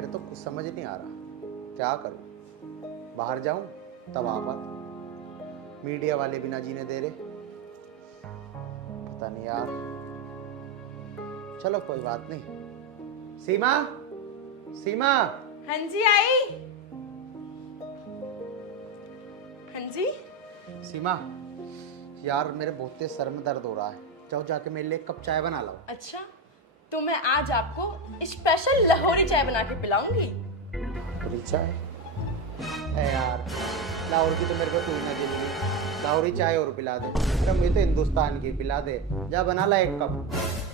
मेरे तो कुछ समझ नहीं आ रहा, क्या करूं? बाहर जाऊं तब आफत, मीडिया वाले भी ना जीने दे रहे। पता नहीं यार, चलो कोई बात नहीं। सीमा, सीमा। हाँ जी आई। हाँ जी। सीमा यार, मेरे बहुत तेज सर में दर्द हो रहा है, जाओ जाके मेरे लिए एक कप चाय बना लो। अच्छा, तो मैं आज आपको स्पेशल लाहौरी चाय बना के पिलाऊंगी। लाहौरी चाय? यार लाहौर की तो मेरे को कोई ना जल्दी, लाहौरी चाय और पिला दे। अरे मुझे तो हिंदुस्तान की पिला दे, जा बना ला एक कप।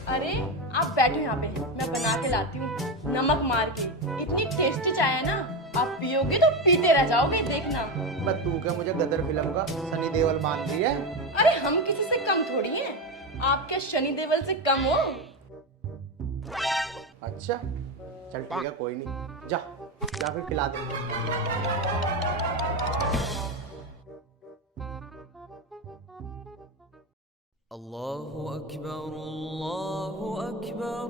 अरे आप बैठो यहाँ पे, मैं बना के लाती हूँ नमक मार के। इतनी टेस्टी चाय है ना, आप पियोगे तो पीते रह जाओगे, देखना। बस तू क्या मुझे गदर फिल्म का सनी देओल मान रही है? अरे हम किसी से कम थोड़ी हैं, आप क्या शनि देओल से कम हो? अच्छा चल ठीक है, कोई नहीं, जा जा फिर पिला दे। अल्लाहु अकबर, अल्लाहु अकबर।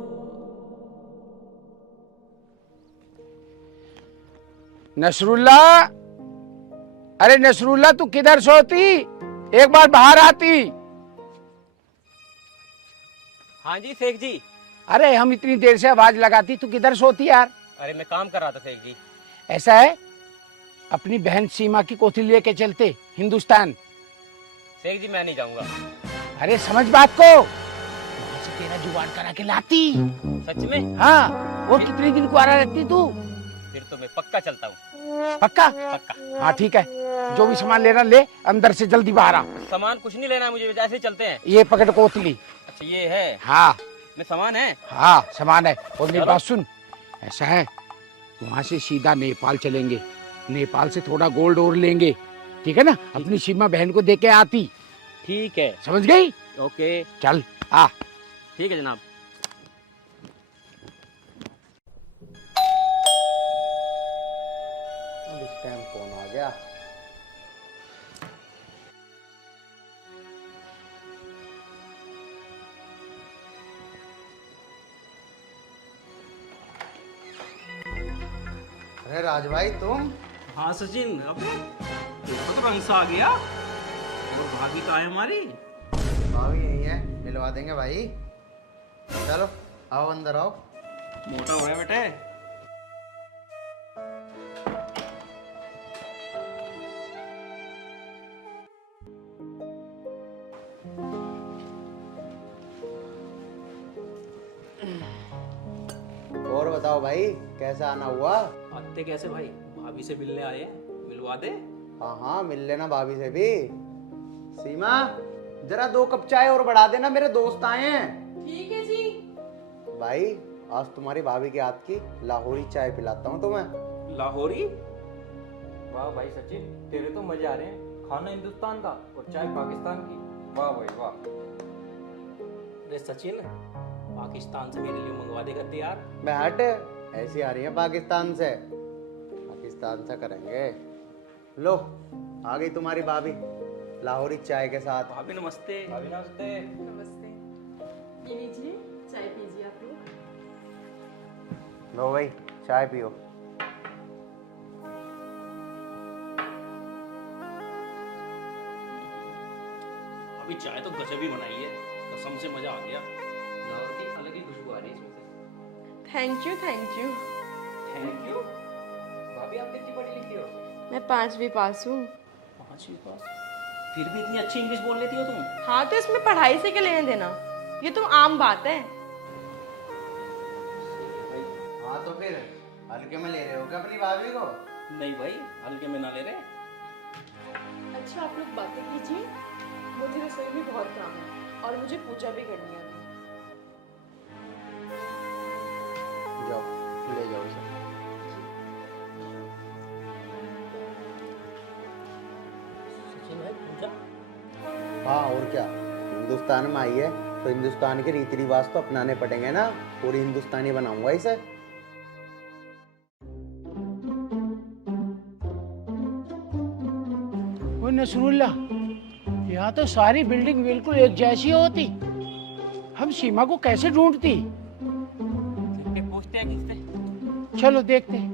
नसरुल्ला, अरे नसरुल्ला तू किधर सोती? एक बार बाहर आती। हाँ जी शेख जी। अरे हम इतनी देर से आवाज लगाती, तू किधर सोती यार? अरे मैं काम कर रहा था शेख जी। ऐसा है, अपनी बहन सीमा की कोठी लेके चलते हिंदुस्तान। शेख जी मैं नहीं जाऊंगा। अरे समझ बात को, वहां से तेरा जुगाड़ करा के लाती। सच में? हाँ, वो कितने दिन कुआरा रहती तू? फिर तो मैं पक्का चलता हूँ। पक्का? पक्का। हाँ ठीक है, जो भी सामान लेना ले, अंदर से जल्दी बाहर आ। सामान कुछ नहीं लेना है मुझे, ऐसे ही चलते हैं। ये पकड़ कोतली। अच्छा ये है? हाँ में सामान है? हाँ सामान है। और मेरी चलो। बात सुन, ऐसा है वहां से सीधा नेपाल चलेंगे, नेपाल से थोड़ा गोल्ड और लेंगे, ठीक है ना? अपनी सीमा बहन को दे के आती। ठीक है। समझ गई? ओके चल आ। ठीक है जनाब। अब इस टाइम कौन आ गया? अरे राज भाई तुम? हाँ सचिन, अब देखो तो रंग सा आ गया। और भाभी कहाँ है हमारी? भाभी यही है, मिलवा देंगे भाई। चलो आओ अंदर आओ। मोटा हो गया बेटे। और बताओ भाई, कैसा आना हुआ? आते कैसे भाई? भाभी से मिलने आए हैं, मिलवा दे। हाँ हाँ, मिल लेना भाभी से भी। सीमा जरा 2 कप चाय और बढ़ा देना, मेरे दोस्त आए हैं। ठीक है जी। भाई आज तुम्हारी भाभी के हाथ की लाहौरी चाय पिलाता हूँ तुम्हें। लाहौरी? वाह भाई सचिन, तेरे तो मजे आ रहे हैं। खाना हिंदुस्तान का और चाय पाकिस्तान की। वाह भाई वाह। अरे सचिन, पाकिस्तान से मेरे लिए मंगवा देगा यार। मैं हट, ऐसी आ रही है पाकिस्तान से, पाकिस्तान से करेंगे। लो आ गई तुम्हारी भाभी लाहौरी चाय के साथ। भाभी नमस्ते। भाभी नमस्ते। नमस्ते। ये लीजिए चाय, पीजिए आप लोग। लो भाई चाय पियो। अभी चाय तो गजब ही बनाई है, कसम से मजा आ गया। लाहौर की अलग ही खुशबू आ रही है इसमें से। Thank you thank you. Thank you. भाभी आप कितनी पढ़ी लिखी हो? मैं 5वीं पास हूँ। 5वीं पास? फिर भी इतनी अच्छी इंग्लिश बोल लेती हो तुम। हाँ तो इसमें पढ़ाई से क्या लेने देना, ये तो आम बात है। हाँ तो फिर हल्के में ले रहे हो क्या अपनी भाभी को? नहीं भाई, हल्के में ना ले रहे। अच्छा आप लोग बातें कीजिए, मुझे रसोई में बहुत काम है और मुझे पूजा भी करनी है। जाओ ले जाओ इसे। सचिन भाई पूजा? हाँ और क्या, हिंदुस्तान में आई है तो हिंदुस्तान के रीति रिवाज तो अपनाने पड़ेंगे ना। पूरी हिंदुस्तानी बनाऊंगा इसे। ओ नसरुल्ला, यहाँ तो सारी बिल्डिंग बिल्कुल एक जैसी होती, हम सीमा को कैसे ढूंढती? पूछते हैं किससे? चलो देखते हैं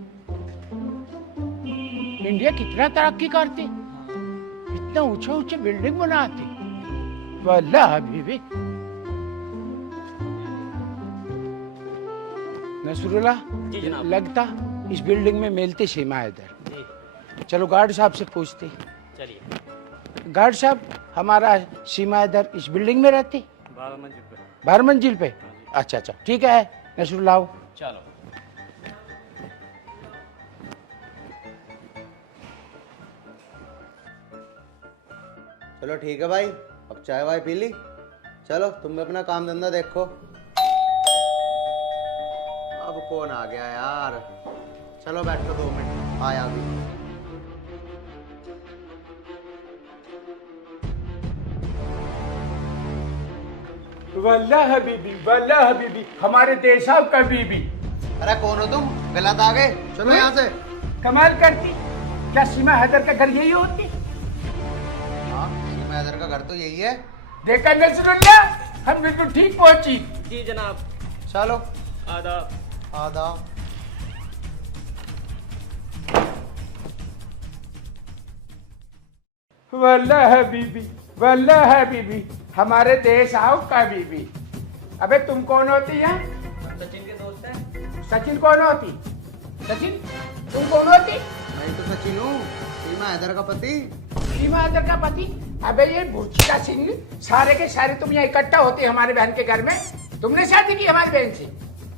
इंडिया कितना तरक्की करती, इतना ऊंचे ऊंचे बिल्डिंग बनाती। वल्लाह हबीबी। नसरुल्लाह, जी जनाब। लगता इस बिल्डिंग में मिलती सीमा हैदर। चलो गार्ड साहब से पूछते। चलिए। गार्ड साहब, हमारा सीमा हैदर इस बिल्डिंग में रहती? 12 मंजिल पे। 12 मंजिल पे? अच्छा अच्छा, ठीक है। नसरुल्लाह आओ। चलो। चलो ठीक है भाई, अब चाय वाय पी ली। चलो तुम भी अपना काम धंधा देखो। अब कौन आ गया यार? चलो बैठो 2 मिनट, आया अभी। वल्लाह हबीबी, हमारे देश का बीबी। अरे कौन हो तुम? गलत आ गए, चलो यहाँ से। कमाल करती, क्या सीमा हैदर का घर यही होती? हाँ, सीमा हैदर का घर तो यही है। देखा नसरुल्लाह, हम बिल्कुल ठीक पहुंची। जी जनाब। चलो आदाब। आदाब। वल्लाह हबीबी, हमारे देश आओ का बीबी। अबे तुम कौन होती है? सचिन के दोस्त हैं। सचिन कौन होती? सचिन तुम कौन होती? मैं तो सचिन हूँ, सीमा हैदर का पति। सीमा हैदर का पति? अबे ये भूचिका सिंह, सारे के सारे तुम यहाँ इकट्ठा होते हमारे बहन के घर में। तुमने शादी की हमारी बहन से?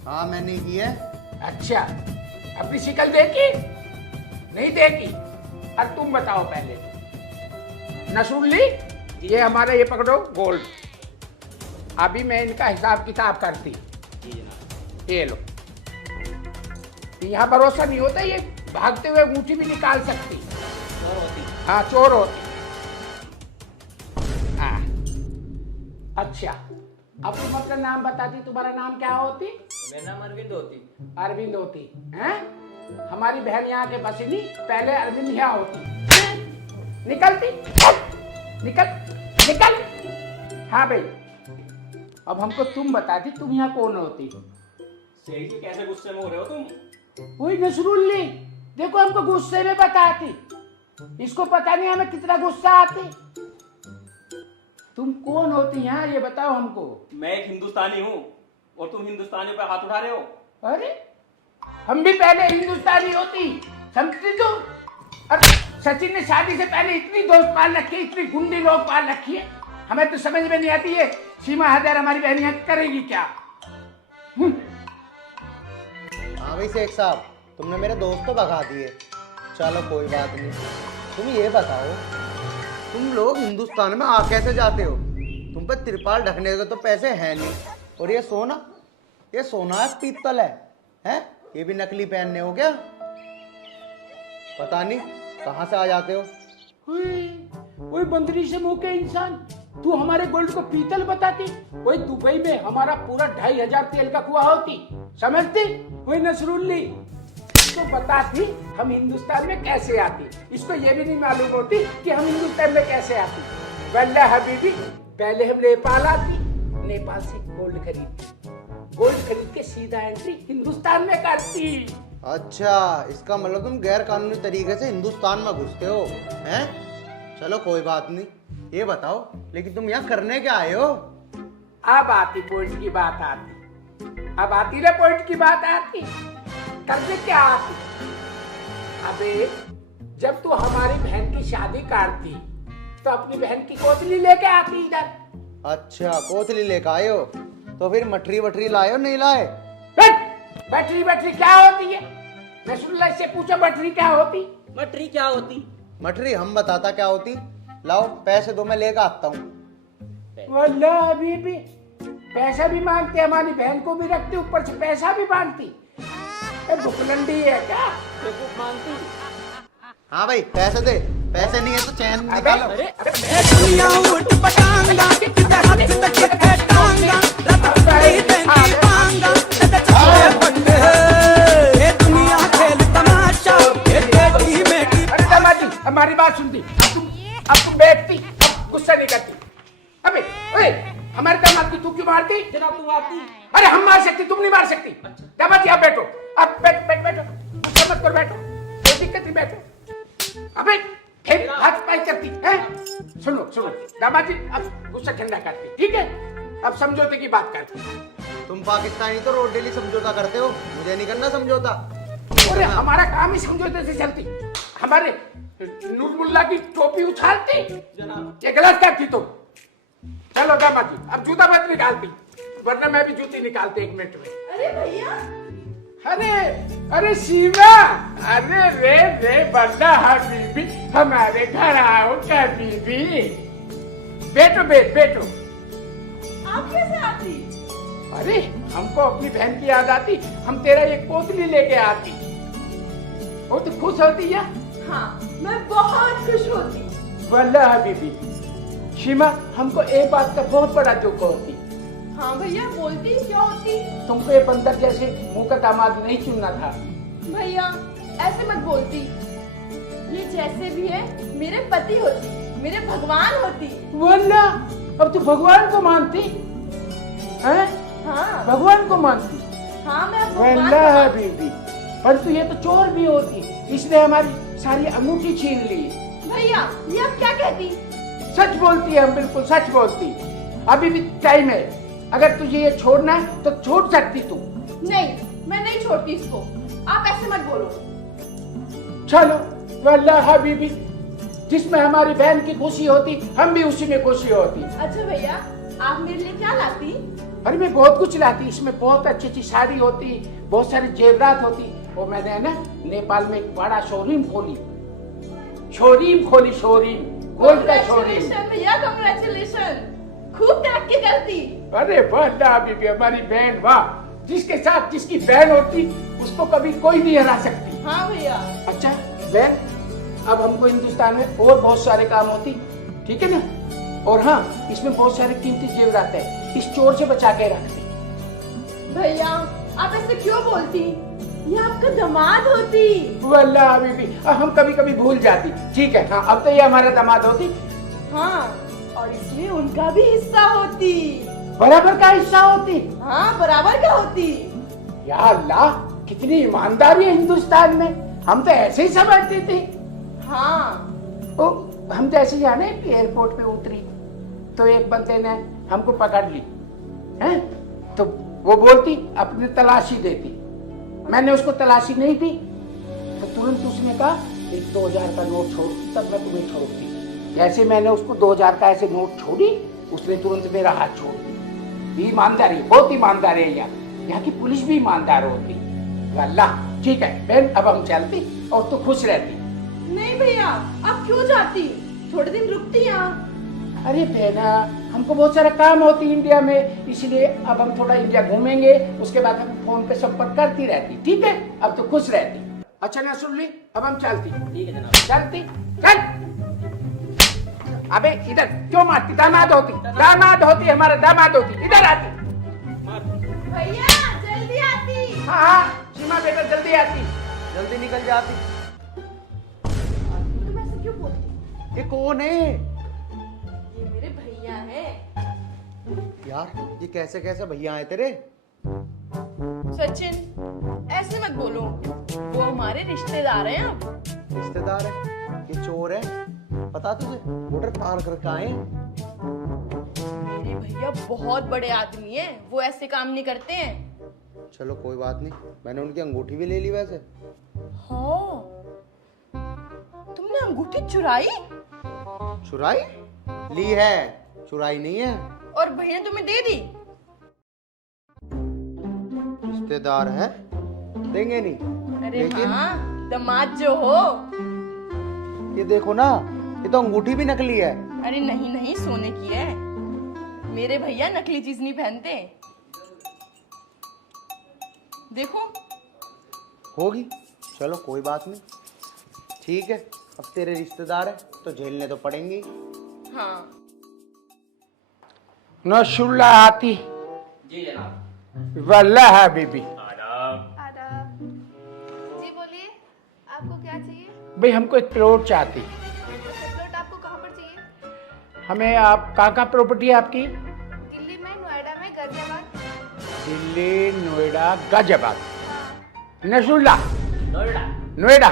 हाँ मैंने की है। अच्छा, अपनी शिक्ल देखी? नहीं देखी? अब तुम बताओ पहले। नसरुल्ली, ये हमारा ये पकड़ो गोल्ड। अभी मैं इनका हिसाब किताब करती। जी जनाब। ये लो। यहाँ भरोसा नहीं होता, ये भागते हुए अंगूठी भी निकाल सकती। और होती। हाँ चोर होती। हाँ अच्छा, अब तुम अपना नाम बताती, तुम्हारा नाम क्या होती? मेरा नाम अरविंद होती। अरविंद होती हैं? हमारी बहन यहाँ के बसी नहीं, पहले अरविंद यहाँ होती। निकलती, निकल निकल। हाँ भाई, अब हमको तुम बताती, तुम यहाँ कौन होती? सही से कैसे गुस्से में हो रहे हो तुम? वही नसरुल्ली, देखो हमको गुस्से में बताती, इसको पता नहीं हमें कितना गुस्सा आती। तुम कौन होती यहाँ, ये बताओ हमको। मैं एक हिंदुस्तानी हूँ और तुम हिंदुस्तानियों पे हाथ उठा रहे हो। अरे हम भी पहले हिंदुस्तानी होती, समझती तुम? अरे सचिन ने शादी से पहले इतनी दोस्त पाल रखी है, इतनी गुंडी लोग पाल रखी है, हमें तो समझ में नहीं आती है सीमा हैदर हमारी बहन यहाँ करेगी क्या। हाँ भाई शेख साहब, तुमने मेरे दोस्त तो भगा दिए। चलो कोई बात नहीं, तुम ये बताओ, तुम लोग हिंदुस्तान में आ कैसे जाते हो? तुम पे तिरपाल ढकने के तो पैसे हैं नहीं, और ये सोना है पीतल है? ये भी नकली पहनने हो क्या? पता नहीं कहाँ से आ जाते हो। वही बंदरी से मुंह के इंसान, तू हमारे गोल्ड को पीतल बताती, वही दुबई में हमारा पूरा 2500 तेल का कुआं होती, समझती? वही नसरुल्ली, इसको बताती हम हिंदुस्तान में कैसे आती, इसको ये भी नहीं मालूम होती कि हम हिंदुस्तान में कैसे आती। वल्लाह हबीबी, पहले हम नेपाल आती, नेपाल से गोल्ड खरीद के सीधा एंट्री हिंदुस्तान में करती। अच्छा, इसका मतलब तुम गैर कानूनी तरीके से हिंदुस्तान में घुसते हो, हैं? चलो कोई बात नहीं, ये बताओ लेकिन तुम यहाँ करने क्या आए हो? अब आती पॉइंट की बात आती, अब आती ना पॉइंट की बात आती। करने क्या आती? अबे जब तू हमारी बहन की शादी करती तो अपनी बहन की कोतली लेके आती इधर। अच्छा, कोतली लेकर आए हो, तो फिर मठरी वठरी लाए हो नहीं लाए? बैटरी क्या होती है? नसरुल्लाह से पूछो बैटरी क्या होती? मटरी क्या होती? मठरी हम बताता क्या होती। लाओ पैसे दो, मैं लेकर आता हूँ। वल्लाह हबीबी, पैसा भी मांगते, हमारी बहन को भी रखती, ऊपर से पैसा भी मांगती। भुखलंडी है क्या? बेवकूफ मानती। हाँ भाई पैसे दे, पैसे नहीं है तो चैन निकालो। अरे दुनिया उठ पटांगा किधर हाथ तक है टांगा रतई देंगी पांगा चले बंदे ये दुनिया खेल तमाशा ये टेढ़ी मेढ़ी। अरे दामाजी, हमारी बात सुनती, अब तुम बैठती, अब गुस्सा नहीं करती। अबे ओए, हमारे दामाद की तू क्यों मारती? जनाब तू मारती। अरे हम मार सकती, तुम नहीं मार सकती। दामाद जी आप बैठो, आप बैठो, मत कर, बैठो, कोई दिक्कत नहीं, बैठो। अबे फिर हाथ पाई करती है। सुनो दामाद जी, अब गुस्सा ठंडा करती, ठीक है? अब समझौते की बात करते। तुम पाकिस्तानी तो रोड डेली समझौता करते हो, मुझे नहीं करना समझौता। अरे हमारा काम ही समझौते से चलती। हमारे नूरमुल्ला की टोपी उछालती, ये गलत करती तुम। चलो दामाद जी, अब जूता मत निकालती, वरना मैं भी जूती निकालती 1 मिनट में। अरे भैया, अरे सीमा, अरे रे बंदा हबीबी, हमारे घर आओ कभी। बैठो। आप कैसे आती? अरे हमको अपनी बहन की याद आती, हम तेरा एक पोतली लेके आती। वो तो खुश होती है। हाँ, मैं बहुत खुश होती। वल्लाह हबीबी, सीमा हमको एक बात का बहुत बड़ा दुख होती। हाँ भैया, बोलती क्या होती? तुमको ये बंदर जैसे मुंह का दामाद नहीं चुनना था। भैया ऐसे मत बोलती, ये जैसे भी है मेरे पति होती, मेरे भगवान होती। वल्लाह, अब तू भगवान को मानती हैं? हाँ भगवान को मानती? हाँ, मैं भगवान को वल्लाह मानती। हबीबी, परंतु ये तो चोर भी होती, इसने हमारी सारी अंगूठी छीन ली। भैया ये आप क्या कहती? सच बोलती है, हम बिल्कुल सच बोलती। अभी भी टाइम है, अगर तुझे ये छोड़ना है तो छोड़ सकती तू। नहीं, मैं नहीं छोड़ती इसको, आप ऐसे मत बोलो। चलो वल्लाह हबीबी, जिसमें हमारी बहन की खुशी होती हम भी उसी में खुशी होती। अच्छा भैया, आप मेरे लिए क्या लाती? अरे मैं बहुत कुछ लाती, इसमें बहुत अच्छी साड़ी होती, बहुत सारी जेवरात होती। और मैंने है ना नेपाल में एक बड़ा शोरूम खोली, गोल्ड का शोरूम। Congratulations भैया, कांग्रेचुलेशन, खूब तरक्की करती। अरे वल्लाह हबीबी, हमारी बहन, वाह, जिसके साथ जिसकी बहन होती उसको कभी कोई नहीं हरा सकती। हाँ भैया। अच्छा बहन, अब हमको हिंदुस्तान में और बहुत सारे काम होती, ठीक है ना? और हाँ, इसमें बहुत सारे कीमती जेवरात है, इस चोर से बचा के रखते। भैया आप ऐसे क्यों बोलती? ये आपका दामाद होती। वल्लाह हबीबी, हम कभी कभी भूल जाती। ठीक है, हाँ, अब तो ये हमारा दामाद होती। हाँ, और इसमें उनका भी हिस्सा होती। बराबर का हिस्सा होती। हाँ, बराबर का होती। या अल्लाह, कितनी ईमानदारी है हिंदुस्तान में, हम तो ऐसे ही समझते थे। हाँ ओ, हम जैसे जाने एयरपोर्ट पे उतरी तो एक बंदे ने हमको पकड़ ली, हैं? तो वो बोलती अपनी तलाशी देती, मैंने उसको तलाशी नहीं दी, तो तुरंत उसने कहा एक 2000 का नोट छोड़, तब मैं तुम्हें छोड़ती। जैसे मैंने उसको 2000 का ऐसे नोट छोड़ी, उसने तुरंत मेरा हाथ छोड़ दिया। ईमानदारी, बहुत ईमानदार है यहाँ की पुलिस भी ईमानदार होती। वल्लाह, ठीक है बहन, अब हम चलती और तू खुश रहती। नहीं भैया, आप क्यों जाती? थोड़े दिन रुकती यहाँ। अरे बहना, हमको बहुत सारा काम होती इंडिया में, इसलिए अब हम थोड़ा इंडिया घूमेंगे, उसके बाद हम फोन पे संपर्क करती रहती, ठीक है? अब तो खुश रहती। अच्छा नसरुल्ली, अब हम चलती। ठीक है जनाब। चलती, चल। अबे इधर क्यों मारती? दामाद होती, हमारा दामाद होती, इधर आती। भैया जल्दी आती। हाँ, सीमा बेटा जल्दी आती। जल्दी निकल जाती। तुम ऐसे क्यों बोलती? ये कौन है? ये मेरे भैया हैं। यार ये कैसे कैसे भैया आए तेरे? सचिन ऐसे मत बोलो, वो हमारे रिश्तेदार हैं। अब रिश्तेदार है? ये चोर है, पता तुझे? बॉर्डर पार करके आए हैं। मेरे भैया बहुत बड़े आदमी हैं, वो ऐसे काम नहीं करते हैं। चलो कोई बात नहीं, मैंने उनकी अंगूठी भी ले ली वैसे। हाँ, तुमने अंगूठी चुराई? चुराई? ली है, चुराई नहीं है। और भैया ने तुम्हें दे दी? रिश्तेदार है, देंगे नहीं। अरे लेकिन हाँ, दामाद जो हो। ये देखो ना, ये तो अंगूठी भी नकली है। अरे नहीं नहीं, सोने की है। मेरे भैया नकली चीज नहीं पहनते। देखो। होगी, चलो कोई बात नहीं, ठीक है। अब तेरे रिश्तेदार है तो झेलने तो पड़ेंगे। हाँ नसरुल्ला आती। जी जनाब। वल्लाह हबीबी, आदाब। जी बोलिए, आपको क्या चाहिए? भाई हमको एक प्लॉट चाहती। अच्छा, प्लॉट आपको कहाँ पर चाहिए? हमें, आप कहाँ प्रॉपर्टी है आपकी? दिल्ली दिल्ली, नोएडा, गाजियाबाद, हाँ नसरुल्ला, नोएडा। नोएडा।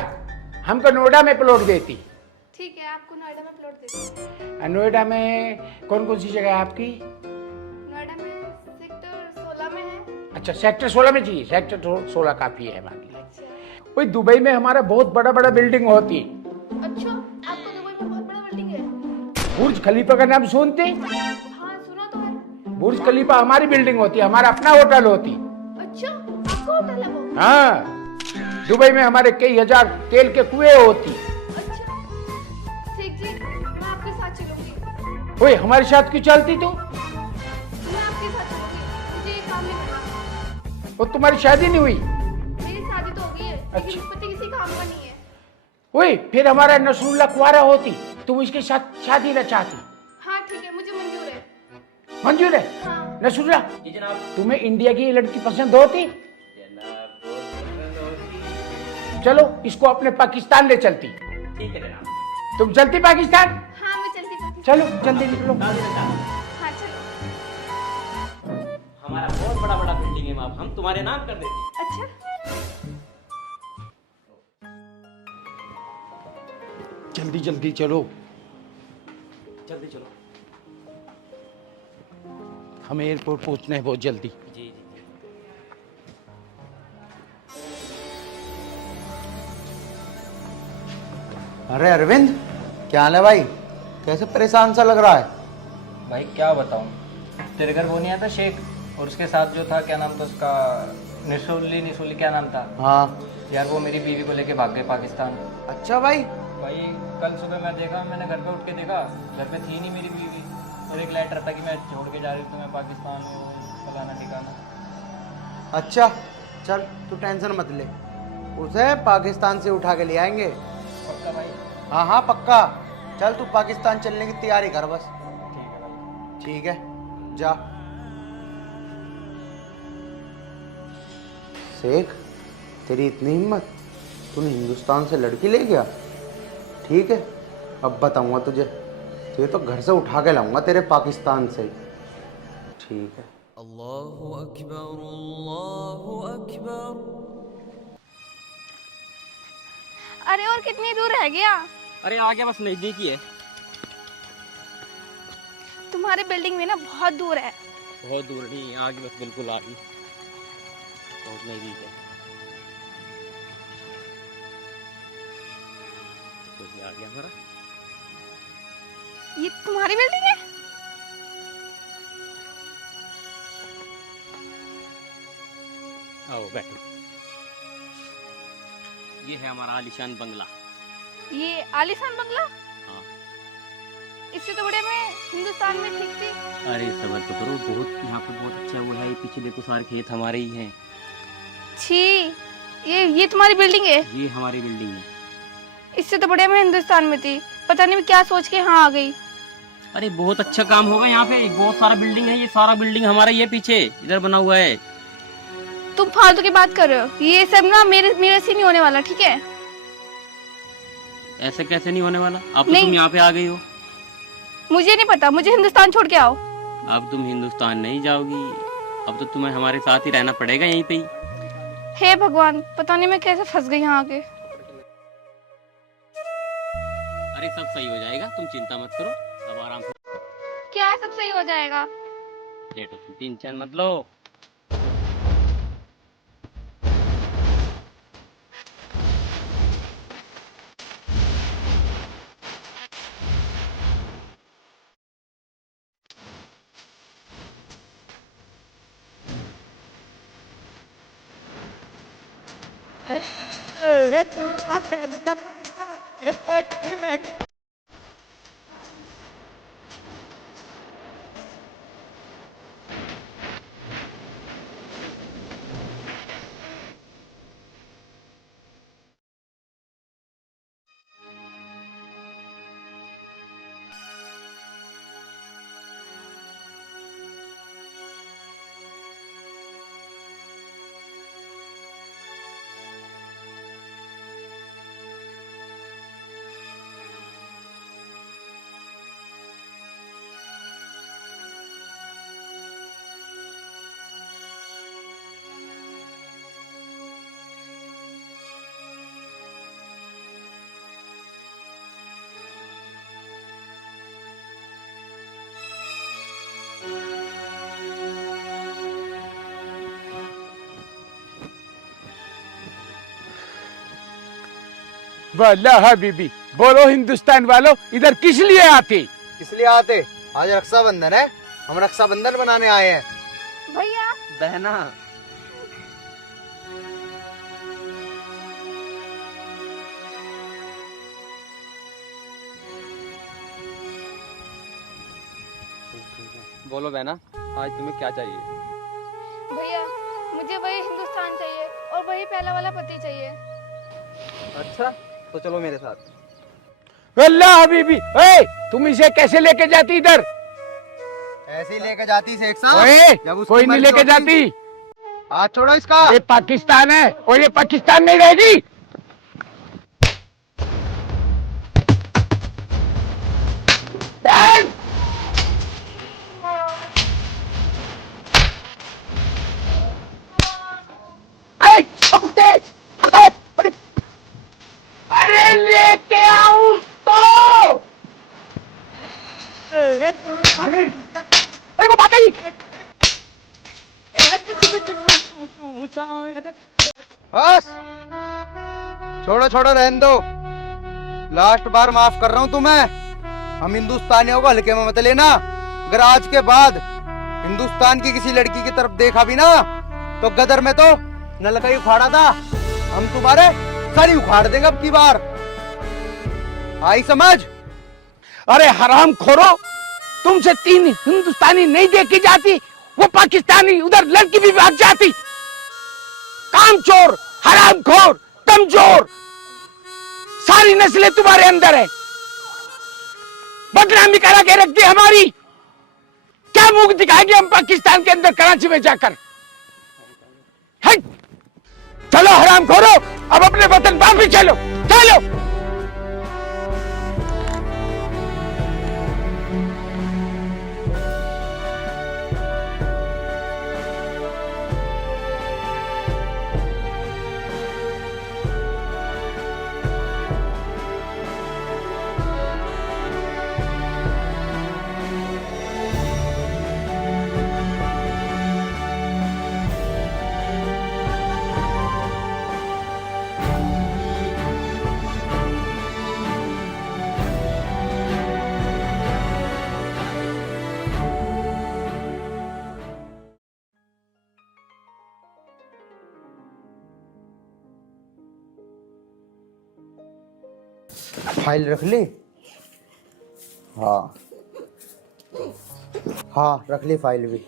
हमको नोएडा में प्लॉट देती। ठीक है, आपको नोएडा में प्लॉट देती हूँ। नोएडा में कौन कौन सी जगह है आपकी? नोएडा में सेक्टर 16 में है। अच्छा, सेक्टर 16 में चाहिए। सेक्टर 16 काफी है हमारे लिए। अच्छा वही दुबई में हमारा बहुत बड़ा बड़ा बिल्डिंग होती। अच्छा, आपको दुबई में बहुत बड़ा बिल्डिंग है? बुर्ज खलीफा का नाम सुनते? हाँ सुना तो है। बुर्ज खलीफा हमारी बिल्डिंग होती, हमारा अपना होटल होती। अच्छा, आपका होटल है वो? हाँ, दुबई में हमारे कई हजार तेल के कुएं होती। अच्छा ठीक जी, मैं आपके साथ चलूंगी। ओए, हमारे साथ क्यों चलती तू? मैं आपके साथ चलूंगी, मुझे ये काम नहीं करना। वो तुम्हारी शादी नहीं हुई? मेरी शादी तो हो गई है, अच्छा। लेकिन पति किसी काम का नहीं है। ओए, फिर हमारा नसरुल्ला कुंवारा होती, तुम इसके साथ शादी न चाहती? हाँ ठीक है, मुझे मंजूर है। मंजूर है? हाँ। नसरुल्ला, जी जनाब। तुम्हें इंडिया की ये लड़की पसंद होती? जनाब बहुत पसंद होती। चलो, इसको अपने पाकिस्तान ले चलती। ठीक है जनाब। तुम चलती पाकिस्तान? हाँ मैं चलती पाकिस्तान। चलो जल्दी निकलो। हाँ चलो। हमारा बहुत बड़ा बड़ा बिल्डिंग है बाप, हम तुम्हारे नाम कर देते। अच्छा जल्दी जल्दी चलो, जल्दी चलो। हमें एयरपोर्ट पहुंचना है बहुत जल्दी। जी जी। अरे अरविंद, क्या हाल है भाई? कैसे परेशान सा लग रहा है? भाई क्या बताऊं, तेरे घर वो नहीं आता शेख, और उसके साथ जो था, क्या नाम था उसका, निसोली क्या नाम था हाँ। यार, वो मेरी बीवी को लेके भाग गए पाकिस्तान। अच्छा भाई। भाई कल सुबह मैं देखा, मैंने घर पे उठ के देखा, घर पे थी नहीं मेरी बीवी, और एक लेटर था कि मैं छोड़ के जा रही हूँ, मैं पाकिस्तान में हूँ, फलाना ठिकाना। अच्छा चल, तू टेंशन मत ले, उसे पाकिस्तान से उठा के ले आएंगे। पक्का भाई? हाँ हाँ पक्का। चल तू पाकिस्तान चलने की तैयारी कर बस। ठीक है भाई। ठीक है, जा। शेख, तेरी इतनी हिम्मत, तूने हिंदुस्तान से लड़की ले गया? ठीक है, अब बताऊंगा तुझे, तुझे तो घर से उठा के लाऊंगा तेरे पाकिस्तान से। ठीक है। अल्लाहु अकबर, अल्लाहु अकबर। अरे और कितनी दूर रह गया? अरे आ गया, बस नजदीक ही है। तुम्हारी बिल्डिंग में ना बहुत दूर है। बहुत दूर नहीं, आ गई, बस बिल्कुल आ गई, बहुत नजदीक है। तो ये आ गया हमारा। ये तुम्हारी बिल्डिंग है? आओ बैठो। ये है हमारा आलीशान बंगला। ये आलीशान बंगला? हाँ। इससे तो बड़े मैं हिंदुस्तान में ठीक थी। अरे सबर तो करो, बहुत यहाँ पे बहुत अच्छा वो है, ये पीछे देखो सारे खेत हमारे ही हैं। छी, ये तुम्हारी बिल्डिंग है? ये हमारी बिल्डिंग है। इससे तो बड़े मैं हिंदुस्तान में थी, पता नहीं मैं क्या सोच के यहाँ आ गई। अरे बहुत अच्छा काम होगा यहाँ पे, बहुत सारा बिल्डिंग है, ये सारा बिल्डिंग हमारा ही है, पीछे इधर बना हुआ है। तुम फालतू की बात कर रहे हो, ये सब ना मेरे से नहीं होने वाला, ठीक है? ऐसे कैसे नहीं होने वाला? अब तो नहीं। तुम यहाँ पे आ गई हो। मुझे नहीं पता, मुझे हिंदुस्तान छोड़ के आओ। अब तुम हिंदुस्तान नहीं जाओगी, अब तो तुम्हें हमारे साथ ही रहना पड़ेगा यहीं पे ही। हे भगवान, पता नहीं मैं कैसे फंस गई यहाँ आके। अरे सब सही हो जाएगा, तुम चिंता मत करो, अब आराम से क्या सब सही हो जाएगा? लेटो, तुम टेंशन मत लो। वाला हबीबी, बोलो हिंदुस्तान वालों, इधर किस लिए आते? किस लिए आते? आज रक्षाबंधन है, हम रक्षाबंधन बनाने आए हैं। भैया बहना बोलो बहना, आज तुम्हें क्या चाहिए? भैया मुझे वही हिंदुस्तान चाहिए और वही पहला वाला पति चाहिए। अच्छा, तो चलो मेरे साथ। वाला हबीबी, ए, तुम इसे कैसे लेके जाती इधर? ऐसे ही लेके जाती शेख साहब। ओए, जब उसकी कोई नहीं मर्जी लेके होती। जाती। हाथ छोड़ो इसका। ये पाकिस्तान है और ये पाकिस्तान नहीं रहेगी। अरे लेके आऊं तो अरे को बात ही बस छोड़ो छोड़ो, रहने दो। लास्ट बार माफ कर रहा हूँ तुम्हें। हम हिंदुस्तानियों को हल्के में मत लेना। अगर आज के बाद हिंदुस्तान की किसी लड़की की तरफ देखा भी ना, तो गदर में तो नलका ही उखाड़ा था, हम तुम्हारे सर ही उखाड़ देंगे अब की बार। आई समझ? अरे हराम खोरो, तुमसे 3 हिंदुस्तानी नहीं देखी जाती, वो पाकिस्तानी उधर लड़की भी भाग जाती। कामचोर, हरामखोर, कमजोर, सारी नस्लें तुम्हारे अंदर है। बदनामी करा के रख दी हमारी। क्या मुंह दिखाएंगे हम पाकिस्तान के अंदर, कराची में जाकर? है? चलो हरामखोरो, अब अपने वतन वापस चलो, चलो। फाइल रख ली? हाँ हाँ, रख ली फाइल भी।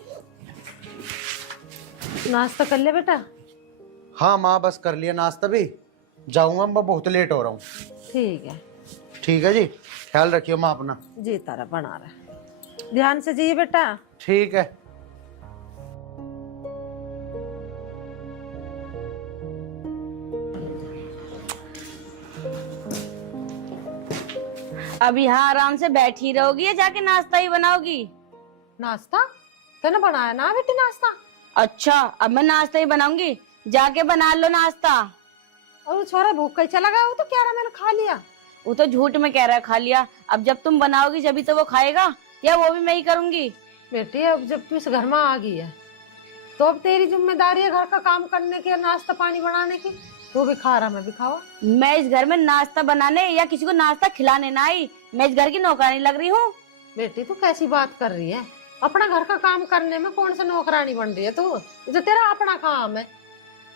नाश्ता कर ले बेटा। हाँ माँ, बस कर लिया नाश्ता भी। जाऊंगा, मैं बहुत लेट हो रहा हूँ। ठीक है ठीक है जी, ख्याल रखियो माँ अपना। जी, तारा बना रहा, ध्यान से जी बेटा। ठीक है। अब यहाँ आराम से बैठी रहोगी या जाके नाश्ता ही बनाओगी? नाश्ता तूने बनाया ना बेटी नाश्ता? अच्छा, अब मैं नाश्ता ही बनाऊंगी, जाके बना लो नाश्ता। और वो छोरा भूख कहीं चला गया, वो तो कह रहा मैंने खा लिया। वो तो झूठ में कह रहा है खा लिया। अब जब तुम बनाओगी जब तो वो खाएगा, या वो भी मैं ही करूंगी? बेटी अब जब तू इस घर में आ गई है तो अब तेरी जिम्मेदारी है घर का काम करने की, नाश्ता पानी बनाने की। तू भी खा रहा, मैं भी खावा। मैं इस घर में नाश्ता बनाने या किसी को नाश्ता खिलाने ना आई, मैं इस घर की नौकरानी लग रही हूँ। बेटी तू कैसी बात कर रही है? अपना घर का काम करने में कौन सा नौकरानी बन रही है तू? जो तेरा अपना काम है।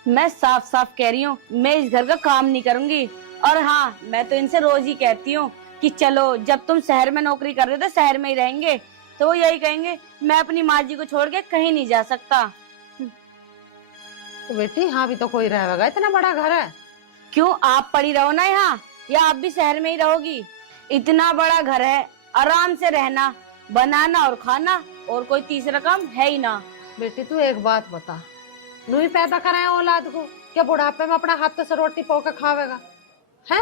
मैं साफ साफ कह रही हूँ, मैं इस घर का काम नहीं करूंगी। और हाँ, मैं तो इनसे रोज ही कहती हूँ कि चलो, जब तुम शहर में नौकरी कर रहे थे शहर में ही रहेंगे, तो वो यही कहेंगे मैं अपनी माँ जी को छोड़ के कहीं नहीं जा सकता। तो बेटी यहाँ भी तो कोई रहेगा, इतना बड़ा घर है। क्यों, आप पड़ी रहो ना यहाँ, या आप भी शहर में ही रहोगी? इतना बड़ा घर है, आराम से रहना, बनाना और खाना, और कोई तीसरा काम है ही ना। बेटी तू एक बात बता, नू ही पैदा कराए औलाद को, क्या बुढ़ापे में अपना हाथ से रोटी पो के खावेगा है?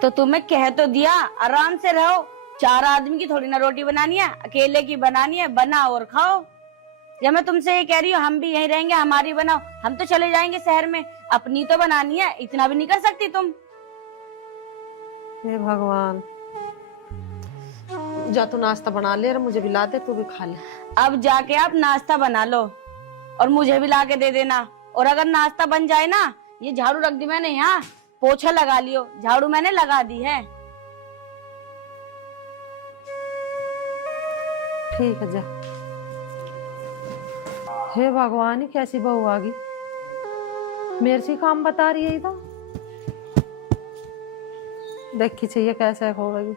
तो तुम्हें कह तो दिया आराम से रहो, 4 आदमी की थोड़ी ना रोटी बनानी है, अकेले की बनानी है, बना और खाओ। या मैं तुमसे ये कह रही हूँ हम भी यहीं रहेंगे, हमारी बनाओ, हम तो चले जाएंगे शहर में, अपनी तो बनानी है, इतना भी नहीं कर सकती तुम? हे भगवान, जा तू नाश्ता बना ले और मुझे भी ला दे, तू भी खा ले। अब जाके आप नाश्ता बना लो और मुझे भी ला के दे देना। और अगर नाश्ता बन जाए ना, ये झाड़ू रख दी मैंने यहाँ, पोछा लगा लियो, झाड़ू मैंने लगा दी है। ठीक है जा। हे भगवान, कैसी बहू आ गई, मेरे से काम बता रही है। तो देखी चाहिए कैसे होगा।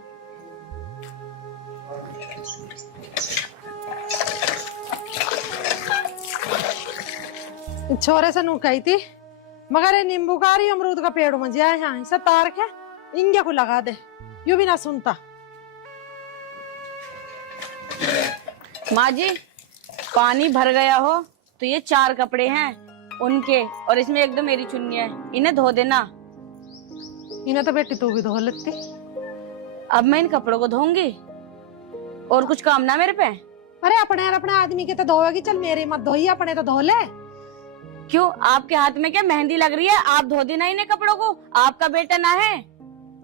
छोरे से नू कही थी मगर ये नींबू का रही अमरूद का पेड़ में जाए यहाँ से तार के इंगे को लगा दे, यू भी ना सुनता। माँ जी, पानी भर गया हो तो ये 4 कपड़े हैं उनके, और इसमें 1-2 मेरी चुन्नी है, इन्हें धो देना। इन्हें तो बेटी तू भी धो लेती। अब मैं इन कपड़ों को धोऊंगी, और कुछ काम ना मेरे पे। अरे अपने आदमी के तो धोएगी, चल मेरे मत धोई, अपने तो धो ले। क्यों, आपके हाथ में क्या मेहंदी लग रही है? आप धो देना इन्हें कपड़ों को, आपका बेटा ना है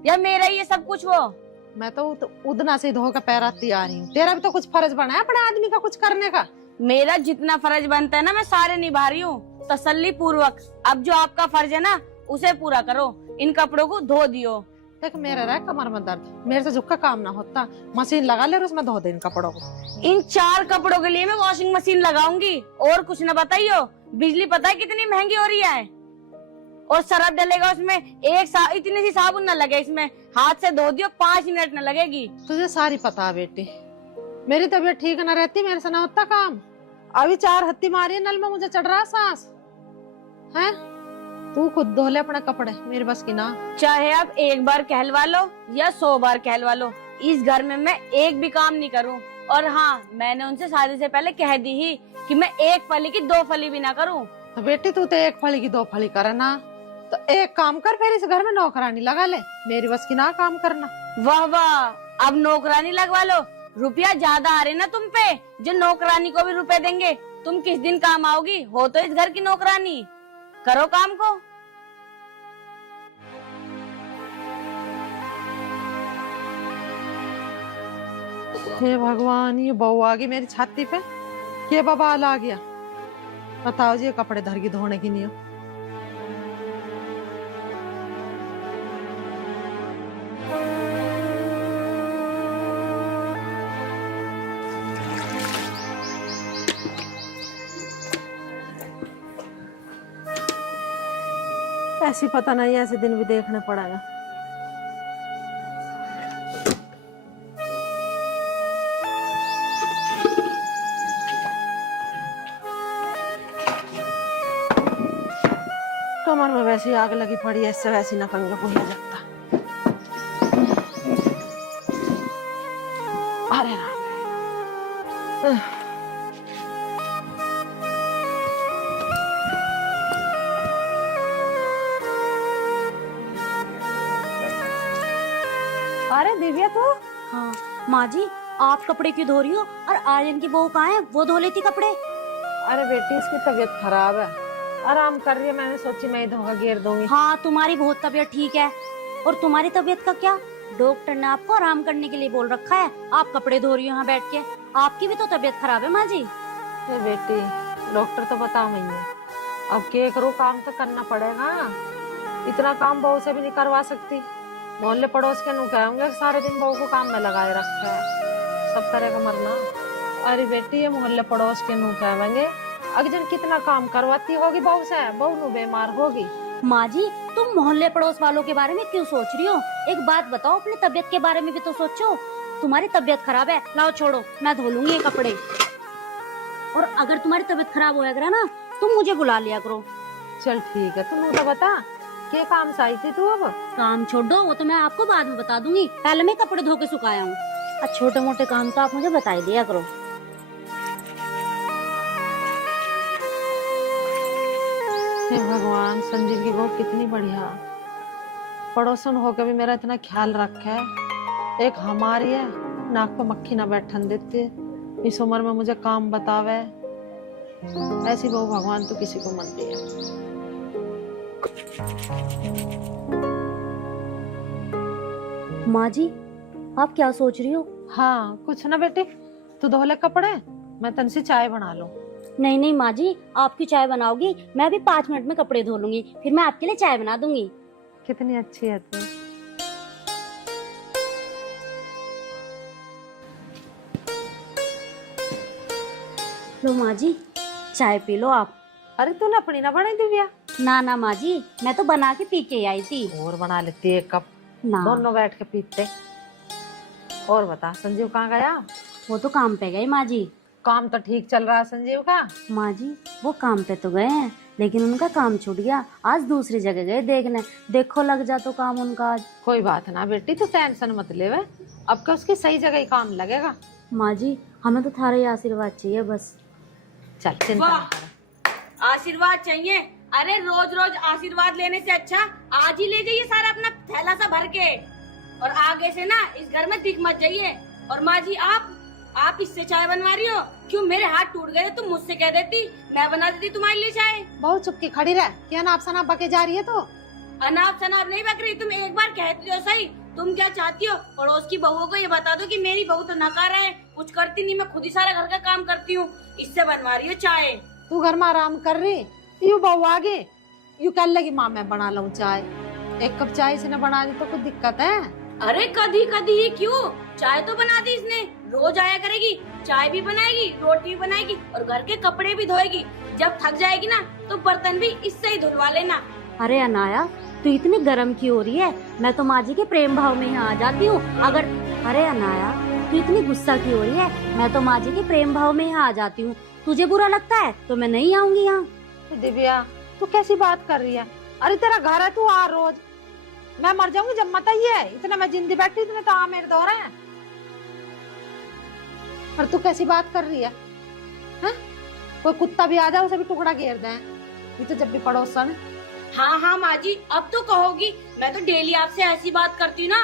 या मेरा ही है सब कुछ? वो मैं तो उदना से धो कर पैराती आ रही हूँ, तेरा भी तो कुछ फर्ज बना है अपने आदमी का कुछ करने का। मेरा जितना फर्ज बनता है ना, मैं सारे निभा रही हूँ तसल्ली पूर्वक। अब जो आपका फर्ज है ना, उसे पूरा करो, इन कपड़ों को धो दियो। देख मेरा रहा कमर में दर्द, मेरे से झुक का काम ना होता, मशीन लगा ले और उसमें धो दे इन कपड़ों को। इन 4 कपड़ों के लिए मैं वॉशिंग मशीन लगाऊंगी, और कुछ न बताइयो। बिजली पता है कितनी महंगी हो रही है, और सरफ डलेगा उसमें, इतनी सी साबुन न लगे इसमें, हाथ से धो दियो 5 मिनट न लगेगी। तुझे सारी पता है बेटी, मेरी तबीयत ठीक न रहती, मेरे से ना होता काम। अभी 4 हत्ती मारी नल में, मुझे चढ़ रहा सांस है। तू खुद धो ले अपने कपड़े, मेरे बस की ना। चाहे आप 1 बार कहलवा लो या 100 बार कहलवा लो, इस घर में मैं एक भी काम नहीं करूं। और हाँ, मैंने उनसे शादी से पहले कह दी ही कि मैं 1 फली की 2 फली भी ना करूं। तो बेटी तू तो 1 फली की 2 फली करे ना, तो एक काम कर, फिर इस घर में नौकरानी लगा ले, मेरी बस की ना काम करना। वाह वाह, अब नौकरानी लगवा लो। रुपया ज्यादा आ रहे ना तुम पे, जो नौकरानी को भी रुपए देंगे। तुम किस दिन काम आओगी? हो तो इस घर की नौकरानी, करो काम को। हे भगवान, ये बहू आ गई मेरी छाती पे, ये बवाल आ गया। बताओ जी, ये कपड़े धर की धोने की नहीं हो। ऐसी पता नहीं, ऐसे दिन भी देखने पड़ेगा। कमर में वैसी आग लगी पड़ी है, इससे वैसी नकंगा बोला जाता। अरे राम। अरे दिव्या तू? हाँ माँ जी, आप कपड़े क्यों धो रही हो? और आर्यन की बहू कहाँ है? वो धो लेती कपड़े। अरे बेटी, इसकी तबीयत खराब है, आराम कर रही है, मैंने सोची मैं ही धोखा घेर दूंगी। हाँ, तुम्हारी बहुत तबीयत ठीक है, और तुम्हारी तबीयत का क्या? डॉक्टर ने आपको आराम करने के लिए बोल रखा है, आप कपड़े धो रही हो यहाँ बैठ के। आपकी भी तो तबीयत खराब है माँ जी। बेटी, डॉक्टर तो बता मैं है, अब क्या करूँ, काम तो करना पड़ेगा। इतना काम बहू से भी नहीं करवा सकती। मोहल्ले पड़ोस के नु कहेंगे सारे दिन बहू को काम में लगाए रखा है, सब तरह का मरना। अरे बेटी, ये मोहल्ले पड़ोस के नु कहेंगे अगजन कितना काम करवाती होगी बहू से, बहू नु बीमार होगी। माँ जी, तुम मोहल्ले पड़ोस वालों के बारे में क्यों सोच रही हो? एक बात बताओ, अपनी तबीयत के बारे में भी तो सोचो। तुम्हारी तबीयत खराब है, लाओ छोड़ो, मैं धो लूंगी ये कपड़े। और अगर तुम्हारी तबीयत खराब होया करा ना, तुम मुझे बुला लिया करो। चल ठीक है, तुम तो बता क्या काम से आई थी तू? अब काम छोड़ दो, वो तो मैं आपको बाद में बता दूंगी, पहले मैं कपड़े धो के सुखाया हूँ। छोटे मोटे काम तो आप मुझे बता ही दिया करो। हे भगवान, संजीव की बहू कितनी बढ़िया, पड़ोसन होकर भी मेरा इतना ख्याल रखा है। एक हमारी है, नाक पे मक्खी ना बैठन देती, इस उम्र में मुझे काम बतावे। ऐसी बहू भगवान तो किसी को मत दिया। माँ जी, आप क्या सोच रही हो? हाँ कुछ ना बेटी, तू धो ले कपड़े, मैं तन से चाय बना लूं। नहीं नहीं माँ जी, आपकी चाय बनाओगी, मैं भी 5 मिनट में कपड़े धो लूंगी, फिर मैं आपके लिए चाय बना दूंगी। कितनी अच्छी है तू। लो माँ जी, चाय पी लो आप। अरे तूने अपनी ना बनाई दिव्या? ना ना माँ जी, मैं तो बना के पी के आई थी। और बना लेती एक कप, ना दोनों बैठ के पीते। और बता संजीव कहाँ गया? वो तो काम पे गए माँ जी। काम तो ठीक चल रहा है संजीव का। माँ जी वो काम पे तो गए हैं, लेकिन उनका काम छूट गया। आज दूसरी जगह गए देखने, देखो लग जा तो काम उनका आज। कोई बात ना बेटी, तू टेंशन मत ले वे, अब क्या उसकी सही जगह ही काम लगेगा। माँ जी हमें तो थारा ही आशीर्वाद चाहिए बस। चल चिंता ना कर। आशीर्वाद चाहिए? अरे रोज रोज आशीर्वाद लेने से अच्छा आज ही ले जाइए सारा अपना थैला सा भर के, और आगे से ना इस घर में दिख मत जाइए। और माँ जी आप इससे चाय बनवा रही हो? क्यों मेरे हाथ टूट गए? तुम मुझसे कह देती, मैं बना देती तुम्हारे लिए चाय। बहुत चुप के खड़ी रह, क्या नाप सनाप बके जा रही है तो? अनाप शनाप नहीं बक रही, तुम एक बार कहती हो सही। तुम क्या चाहती हो? पड़ोस की बहुओं को ये बता दो कि मेरी बहू तो नकार है, कुछ करती नहीं, मैं खुद ही सारा घर का काम करती हूँ। इससे बनवा रही हो चाय। तू घर में आराम कर रही, यू बहू आगे यू कह लगी माँ मैं बना लूं चाय। एक कप चाय से न बना दी तो कुछ दिक्कत है? अरे कभी कभी क्यों, चाय तो बना दी इसने, रोज आया करेगी, चाय भी बनाएगी, रोटी भी बनाएगी और घर के कपड़े भी धोएगी। जब थक जाएगी ना तो बर्तन भी इससे ही धुलवा लेना। अरे अनाया तू इतनी गर्म क्यों हो रही है? मैं तो माँ जी के प्रेम भाव में यहाँ आ जाती हूँ अगर। अरे अनाया तू इतनी गुस्सा क्यों हो रही है? मैं तो माँ जी के प्रेम भाव में यहाँ आ जाती हूँ, तुझे बुरा लगता है तो मैं नहीं आऊंगी यहाँ। दिव्या तू कैसी बात कर रही है? अरे तेरा घर है, तू आ रोज। मैं मर जाऊंगी जब मत आई है, इतने मैं जिंदी बैठी इतने तो आ मेरे दौरे हैं। पर तू कैसी बात कर रही है? हैं? कोई कुत्ता भी आ जाए उसे भी टुकड़ा घेर दे। ये तो जब भी पड़ोसन। हाँ हाँ माँ जी अब तो कहोगी, मैं तो डेली आपसे ऐसी बात करती ना।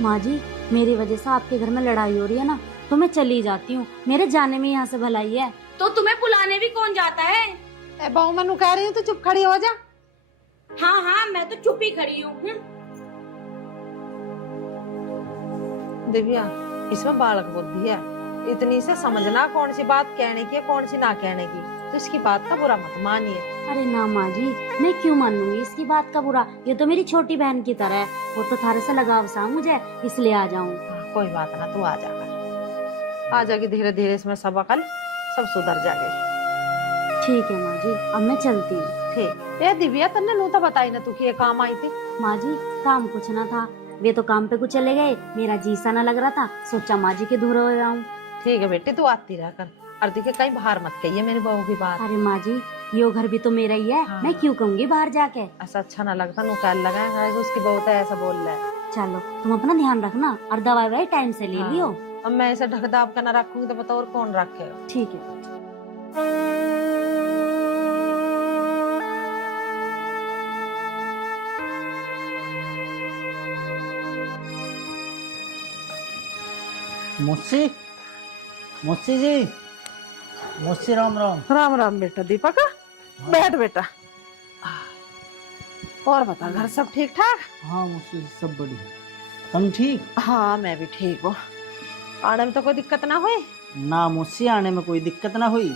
माँ जी मेरी वजह से आपके घर में लड़ाई हो रही है ना, तो मैं चली जाती हूँ, मेरे जाने में यहाँ से भलाई है। तो तुम्हें बुलाने भी कौन जाता है? ए बहू मैं कह रही हूँ, तू चुप खड़ी हो जा। हाँ हाँ मैं तो चुप ही खड़ी हूँ। दिव्या इसमें बालक बुद्धि है, इतनी से समझना कौन सी बात कहने की है कौन सी ना कहने की। तो इसकी बात का बुरा मत मानिए। अरे ना माँ जी मैं क्यों मानूंगी इसकी बात का बुरा, ये तो मेरी छोटी बहन की तरह है, वो तो थारे से लगाव सा मुझे, इसलिए आ जाऊँ। कोई बात ना, तू आ जाकर आ जाएगी धीरे धीरे, इसमें सब अकल सब सुधर जाएगी। ठीक है माँ जी अब मैं चलती हूँ। ठीक है दिव्या तन्ने नू तो बताई ना तू कि ये काम आई थी। माँ जी काम कुछ ना था, वे तो काम पे कुछ चले गए, मेरा जी सा ना लग रहा था, सोचा माँ जी के दूर हो जाऊँ। ठीक है बेटी तू आती रह कर, और देखिए कहीं बाहर मत कहिए मेरी बहू की बात। अरे माँ जी यो घर भी तो मेरा ही है। हाँ। मैं क्यों कहूँगी बाहर जाके? ऐसा अच्छा ना लगता, नु कह लगा उसकी बहू तो ऐसा बोल रहा है। चलो तुम अपना ध्यान रखना और दवाई वाई टाइम से ले हाँ। लियो। अब मैं ऐसे ढक दाब कर ना रखूंगी तो बताओ और कौन रखेगा? ठीक है। मुस्सी मुस्सी जी, मुस्सी राम राम। राम राम बेटा दीपक, बैठ बेटा। और बता घर सब ठीक ठाक? हाँ मुस्सी सब बढ़िया, तुम ठीक? हाँ मैं भी ठीक हूँ। आने में तो कोई दिक्कत ना हुई? ना मुस्सी आने में कोई दिक्कत ना हुई।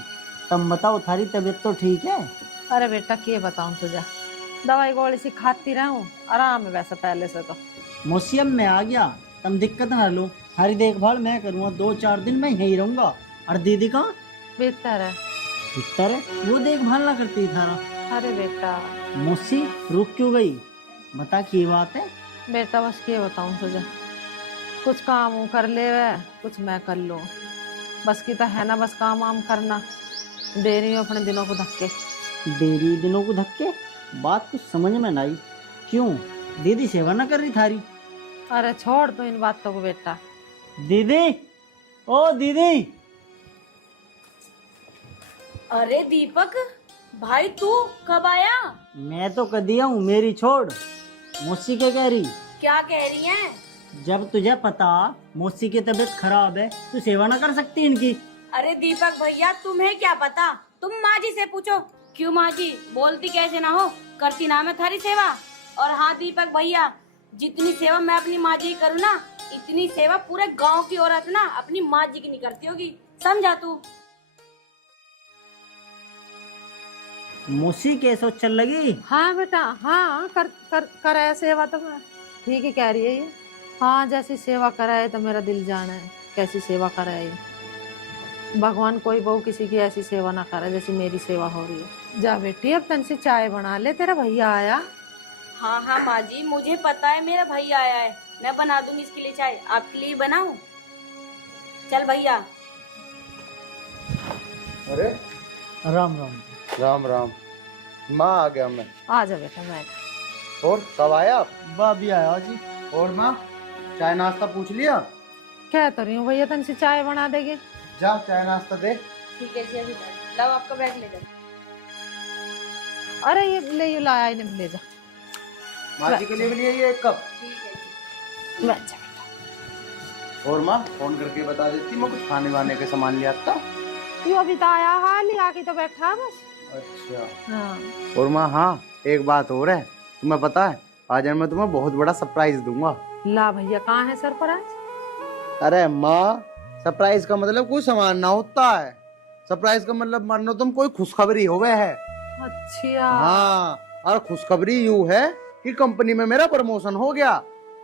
तुम बताओ थारी तबीयत तो ठीक है? अरे बेटा क्या बताऊँ तुझे, दवाई गोली सी खाती रहूं, आराम है वैसे पहले से तो। मुस्सी अब मैं आ गया, तुम दिक्कत ना लो, हरी देखभाल मैं करूँगा, 2-4 दिन मैं यहीं रहूंगा। और दीदी कहाँ? बेहतर है। भीतर है, वो देखभाल ना करती थारा। अरे बेटा मुस्सी रुक क्यों गई? बता की बात है? बेटा बस क्या बताऊँ तुझे, कुछ काम वो कर ले वे, कुछ मैं कर लूँ, बस की तो है ना, बस काम वाम करना, दे रही हूँ अपने दिनों को धक्के। देरी दिनों को धक्के? बात कुछ समझ में ना आई, क्यों दीदी सेवा ना कर रही थारी? अरे छोड़ तो इन बातों को बेटा। दीदी, ओ दीदी। अरे दीपक भाई तू कब आया? मैं तो कदिया हूँ, मेरी छोड़। मौसी क्या कह रही? क्या कह रही है? जब तुझे पता मौसी की तबीयत खराब है, तू सेवा ना कर सकती इनकी? अरे दीपक भैया तुम्हें क्या पता, तुम माँ जी से पूछो। क्यों माँ जी बोलती कैसे ना हो, करती ना मैं थारी सेवा। और हाँ दीपक भैया जितनी सेवा मैं अपनी माँ जी की करूँ ना, इतनी सेवा पूरे गांव की औरत ना अपनी माँ जी की नहीं करती होगी, समझा तू? मुसी कैसे चल लगी? हाँ बेटा, हाँ कर सेवा तो मैं ठीक ही कह रही है ये। हाँ, जैसी सेवा कराए तो मेरा दिल जाना है, कैसी सेवा कराए ये। भगवान कोई बहू किसी की ऐसी सेवा ना करे जैसी मेरी सेवा हो रही है। जा बेटी, अब तन से चाय बना ले, तेरा भैया आया। हाँ हाँ माँ जी, मुझे पता है मेरा भैया आया है, मैं बना दूंगी इसके लिए चाय। आपके लिए बनाऊं? चल भैया। अरे राम राम। राम राम। माँ आ गया मैं। आ जा बेटा, मैं और कब आया आप? भाभी आया जी। और माँ, चाय नाश्ता पूछ लिया? कह तो रही हूँ भैया तन से चाय बना देगे। जा चाय नाश्ता दे। ठीक है जी, अभी लाओ आपका बैग ले जाओ। अरे ये ले लाया, इन्हें ले जा। माँ जी के लिए भी लिए ये एक कप। ठीक है जी। बैठ जा। और माँ, फोन करके बता देती, मैं कुछ खाने वाने के सामान ले आता। तू अभी तो आया, हाँ लिया के तो बैठा बस। अच्छा। हाँ। और माँ, हाँ एक बात और है, तुम्हें पता है आज मैं तुम्हें बहुत बड़ा सरप्राइज दूंगा। ला भैया, कहाँ है सरप्राइज? अरे माँ, सरप्राइज का मतलब कोई सामान ना होता है। सरप्राइज का मतलब मानो तुम कोई खुशखबरी हो गए है। अच्छा। हाँ, और खुशखबरी यूँ है कि कंपनी में मेरा प्रमोशन हो गया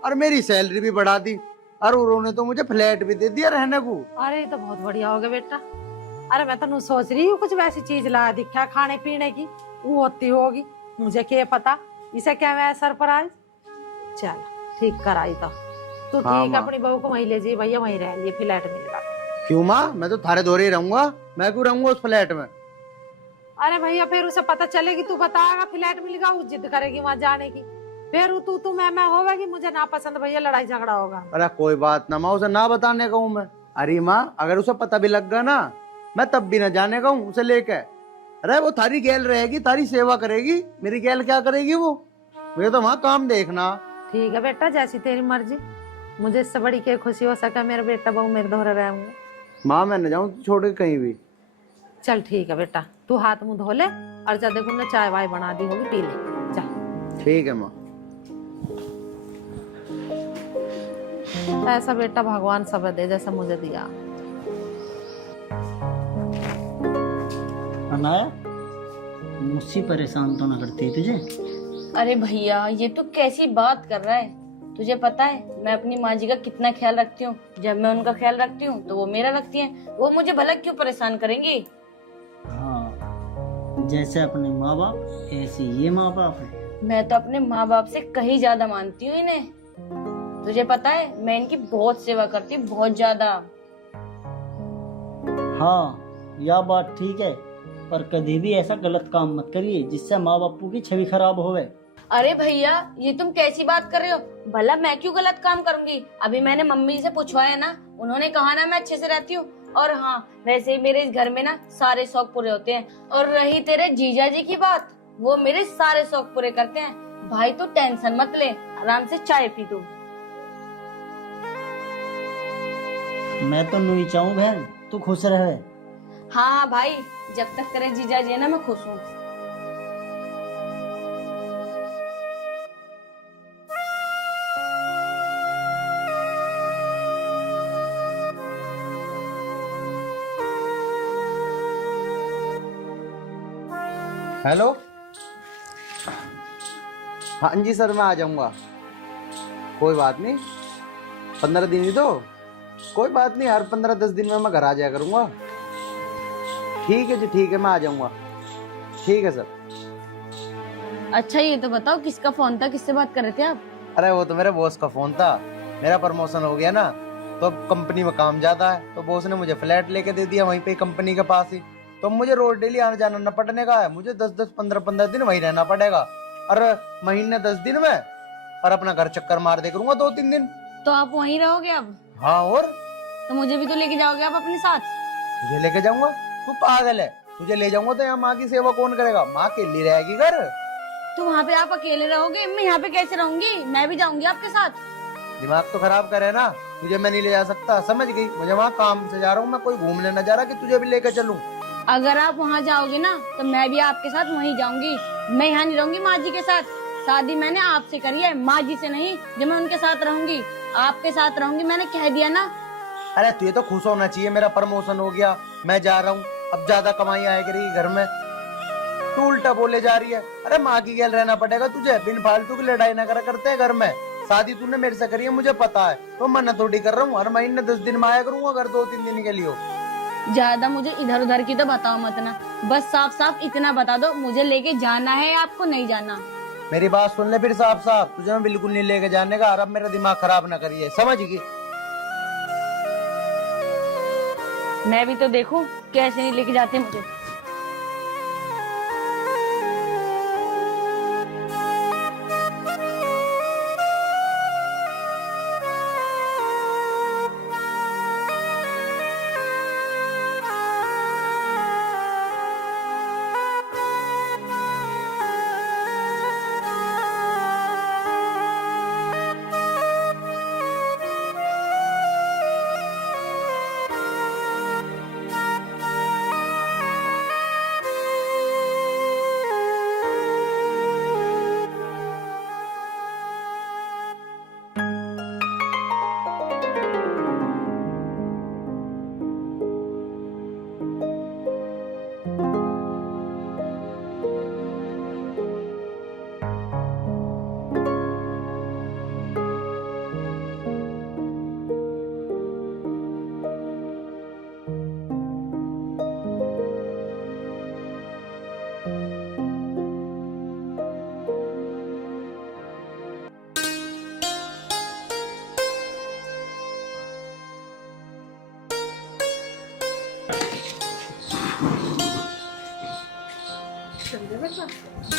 और मेरी सैलरी भी बढ़ा दी और उन्होंने तो मुझे फ्लैट भी दे दिया रहने को। अरे ये तो बहुत बढ़िया हो गया बेटा। अरे मैं तो सोच रही हूँ कुछ वैसी चीज ला दिखा खाने पीने की, वो होती होगी, मुझे क्या पता। इसे क्या मैं सरप्राइज। चल ठीक कराई तो तू। हाँ, ठीक, माँ। अपनी बहू को वहीं ले जी भैया, वहीं रह लिए, फ्लैट मिलेगा। क्यों माँ, मैं तो थारे दौरे ही रहूंगा, मैं क्यों रहूंगा उस फ्लैट में? अरे भैया, फिर उसे पता चलेगी, तू बताएगा फ्लैट मिलेगा, वो जिद करेगी वहाँ जाने की, फिर तू मैं होगा कि मुझे ना पसंद भैया, लड़ाई झगड़ा होगा। अरे कोई बात ना माँ, उसे ना बताने का हूँ मैं। अरे माँ, अगर उसे पता भी लग गया ना, मैं तब भी ना जाने का हूँ उसे लेके। अरे वो थारी गैल रहेगी, थारी सेवा करेगी, मेरी गैल क्या करेगी वो? मुझे तो वहाँ काम देखना। ठीक है बेटा, जैसी तेरी मर्जी। मुझे इससे बड़ी क्या खुशी हो सका, मेरा बेटा बहू मेरे दोहरे रहेंगे। माँ मैं न जाऊँ छोड़ के कहीं भी। चल ठीक है बेटा, तू हाथ मुंह धो ले और जा, देखो ना चाय वाय बना दी होगी, पी ले जा। ठीक है माँ। ऐसा बेटा भगवान सब दे जैसा मुझे दिया। अनाया, मुझसे परेशान तो ना करती है तुझे? अरे भैया, ये तू कैसी बात कर रहा है? तुझे पता है मैं अपनी माँ जी का कितना ख्याल रखती हूँ। जब मैं उनका ख्याल रखती हूँ तो वो मेरा रखती हैं। वो मुझे भला क्यों परेशान करेंगी? हाँ, जैसे अपने माँ बाप ऐसे ये माँ बाप है। मैं तो अपने माँ बाप से कहीं ज्यादा मानती हूँ इन्हें। तुझे पता है मैं इनकी बहुत सेवा करती हूँ, बहुत ज्यादा। हाँ, यह बात ठीक है, पर कभी भी ऐसा गलत काम मत करिए जिससे माँ बापू की छवि खराब होवे। अरे भैया, ये तुम कैसी बात कर रहे हो? भला मैं क्यों गलत काम करूंगी? अभी मैंने मम्मी से पूछवाया ना, उन्होंने कहा ना मैं अच्छे से रहती हूँ। और हाँ, वैसे ही मेरे इस घर में ना सारे शौक पूरे होते हैं। और रही तेरे जीजा जी की बात, वो मेरे सारे शौक पूरे करते हैं। भाई तू टेंशन मत ले, आराम से चाय पी तू। मैं तो नहीं चाहूँ बहन, तू खुश रहे। हाँ भाई, जब तक तेरे जीजा जी है ना, मैं खुश हूँ। हेलो। हाँ जी सर, मैं आ जाऊंगा। कोई बात नहीं, 15 दिन ही तो, कोई बात नहीं, हर 15-10 दिन में मैं घर आ जाया करूंगा। ठीक है जी, ठीक है, मैं आ जाऊंगा। ठीक है सर। अच्छा ये तो बताओ, किसका फोन था, किससे बात कर रहे थे आप? अरे वो तो मेरे बॉस का फोन था। मेरा प्रमोशन हो गया ना, तो अब कंपनी में काम ज्यादा है, तो बॉस ने मुझे फ्लैट लेके दे दिया वहीं पे कंपनी के पास ही। तो मुझे रोज डेली आना जाना न पड़ने का है, मुझे 10-10, 15-15 दिन वहीं रहना पड़ेगा। और महीने 10 दिन में, और अपना घर चक्कर मार दे करूंगा 2-3 दिन। तो आप वहीं रहोगे अब? हाँ, और तो मुझे भी तो लेके जाओगे आप अपने साथ? तुझे लेके जाऊंगा? तू पागल है, तुझे ले जाऊंगा तो यहाँ माँ की सेवा कौन करेगा? माँ अकेली रहेगी घर। तो वहाँ पे आप अकेले रहोगे, मैं यहाँ पे कैसे रहूंगी? मैं भी जाऊंगी आपके साथ। दिमाग तो खराब करे ना, तुझे मैं नहीं ले जा सकता, समझ गई? मुझे वहाँ काम से जा रहा हूँ, मैं कोई घूमने न जा रहा कि तुझे भी लेके चलूं। अगर आप वहाँ जाओगे ना तो मैं भी आपके साथ वहीं जाऊंगी। मैं यहाँ नहीं रहूंगी माँ जी के साथ। शादी मैंने आपसे करी है, माँ जी से नहीं। जो मैं उनके साथ रहूंगी, आपके साथ रहूंगी, मैंने कह दिया ना। अरे तुझे तो खुश होना चाहिए, मेरा प्रमोशन हो गया, मैं जा रहा हूँ, अब ज्यादा कमाई आया करेगी घर में। तू उल्टा बोले जा रही है। अरे माँ की गैल रहना पड़ेगा तुझे, बिन फालतू की लड़ाई ना करा करते हैं घर में। शादी तूने मेरे से करी है मुझे पता है, तो मना थोड़ी कर रहा हूँ। हर महीने 10 दिन में आया करूंगा अगर 2-3 दिन के लिए हो। ज्यादा मुझे इधर उधर की तो बताओ मत ना, बस साफ साफ इतना बता दो मुझे लेके जाना है या आपको नहीं जाना। मेरी बात सुन ले फिर साफ साफ, तुझे मैं बिल्कुल नहीं लेके जाने का। और अब मेरा दिमाग खराब ना करिए, समझ गई? मैं भी तो देखूं कैसे नहीं लेके जाते मुझे।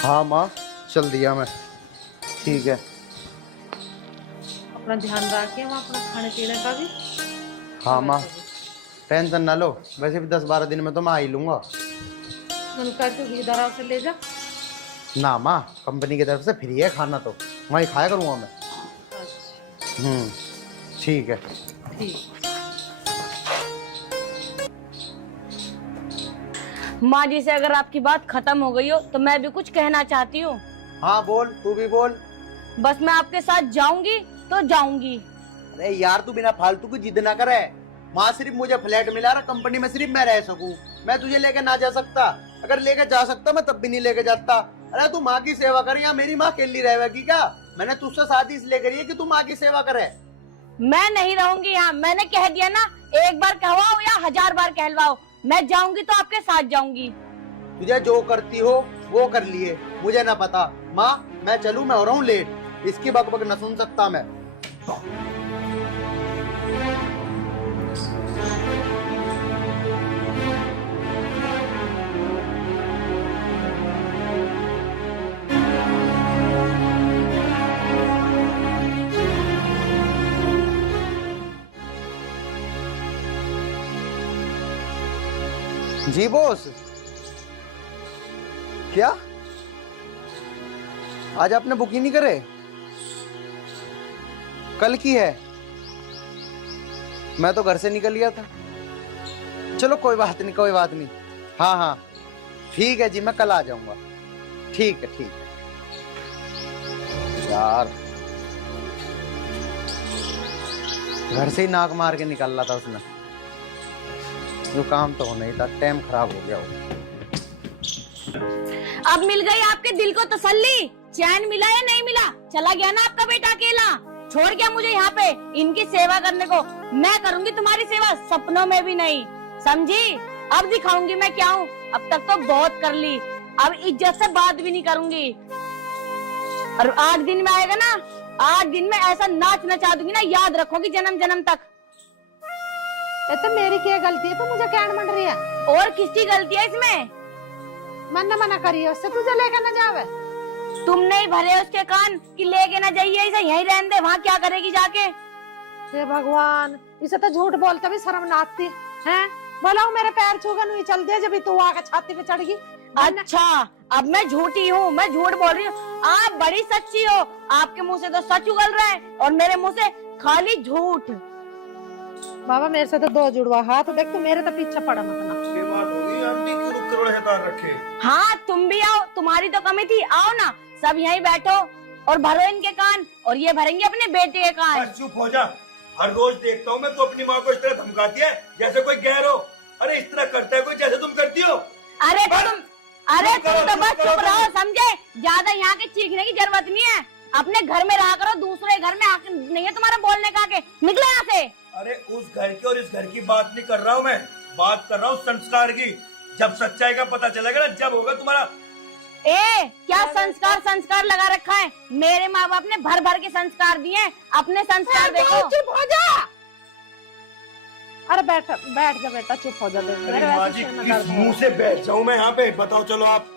हाँ माँ चल दिया मैं, ठीक है। अपना ध्यान रखिए वहाँ अपना खाने पीने का भी। हाँ माँ टेंशन ना लो, वैसे भी 10-12 दिन में तो मैं आ ही लूंगा। उनका तो इधर से ले जा। ना माँ कंपनी की तरफ से फ्री है खाना, तो वहीं खाया करूँगा मैं। ठीक है। ठीक। माँ जी से अगर आपकी बात खत्म हो गई हो तो मैं भी कुछ कहना चाहती हूँ। हाँ बोल, तू भी बोल। बस मैं आपके साथ जाऊंगी तो जाऊंगी। अरे यार तू बिना फालतू की जिद ना करे। माँ सिर्फ मुझे फ्लैट मिला रहा, कंपनी में सिर्फ मैं रह सकूं, मैं तुझे लेके ना जा सकता। अगर लेके जा सकता मैं तब भी नहीं लेके जाता। अरे तू माँ की सेवा कर, या मेरी माँ अकेली रहेगी क्या? मैंने तुझसे शादी इसलिए करी है कि तू माँ की सेवा करे। मैं नहीं रहूंगी यहाँ, मैंने कह दिया ना, एक बार कहवाओ या 1000 बार कहलवाओ, मैं जाऊंगी तो आपके साथ जाऊंगी। तुझे जो करती हो वो कर लिए, मुझे ना पता। माँ मैं चलूं, मैं हो रहा हूँ लेट, इसकी बकबक न सुन सकता मैं। जी बॉस। क्या आज आपने बुक ही नहीं करे? कल की है, मैं तो घर से निकल गया था। चलो कोई बात नहीं, कोई बात नहीं। हाँ हाँ ठीक है जी, मैं कल आ जाऊंगा। ठीक है ठीक है। यार घर से ही नाक मार के निकल रहा था उसने, जो काम तो होना ही था, टाइम खराब हो गया वो। अब मिल गई आपके दिल को तसल्ली, चैन मिला या नहीं मिला? चला गया ना आपका बेटा अकेला, छोड़ गया मुझे यहाँ पे इनकी सेवा करने को। मैं करूंगी तुम्हारी सेवा, सपनों में भी नहीं, समझी? अब दिखाऊंगी मैं क्या हूँ। अब तक तो बहुत कर ली, अब इज्जत से बात भी नहीं करूंगी। और 8 दिन में आएगा ना, 8 दिन में ऐसा नाच नचा दूंगी ना, याद रखोगी जन्म जन्म तक। ये तो मेरी क्या गलती है, तो मुझे क्या मंड रही है? और किसकी गलती है इसमें? मन मना करिए उससे, तुझे लेकर न जावे। तुमने ही भरे उसके कान कि लेके ना जाइए, इसे यहीं रहने दे, वहाँ क्या करेगी जाके? हे भगवान, इसे तो झूठ बोलता भी शर्म ना आती है। बोला मेरे पैर छूकर नहीं चल दे, जब तू आके छाती पे चढ़ गई। अच्छा अब मैं झूठी हूँ, मैं झूठ बोल रही हूँ, आप बड़ी सच्ची हो। आपके मुंह से तो सच उगल रहा है और मेरे मुंह से खाली झूठ। बाबा मेरे से तो 2 जुड़वा हाथ देख, तू मेरे तो पीछे पड़ा मत ना। ये बात होगी, आंटी क्यों करोड़ हतार रखे? हाँ तुम भी आओ, तुम्हारी तो कमी थी, आओ ना, सब यहीं बैठो और भरो इनके कान, और ये भरेंगे अपने बेटे के कान। चुप हो जा, हर रोज देखता हूँ मैं तो अपनी माँ को इस तरह धमकाती है जैसे कोई गैर हो। अरे इस तरह करता है कोई जैसे तुम करती हो। अरे अरे चुप तुम करो, तो चुप बस करो चुप तुम। रहो, समझे? ज्यादा यहाँ के चीखने की जरूरत नहीं है। अपने घर में रहा करो, दूसरे घर में आके नहीं है तुम्हारा बोलने का। के निकले यहाँ से। अरे उस घर की और इस घर की बात नहीं कर रहा हूँ मैं, बात कर रहा हूँ संस्कार की। जब सच्चाई का पता चलेगा ना, जब होगा तुम्हारा। ए क्या संस्कार संस्कार लगा रखा है? मेरे माँ बाप ने भर भर के संस्कार दिए हैं, अपने संस्कार देखो। चुप हो जा। अरे बैठ बैठ जा बेटा, चुप हो जा। अरे माँ जी, किस मुंह से बैठ जाऊँ मैं यहाँ पे? बताओ, चलो आप।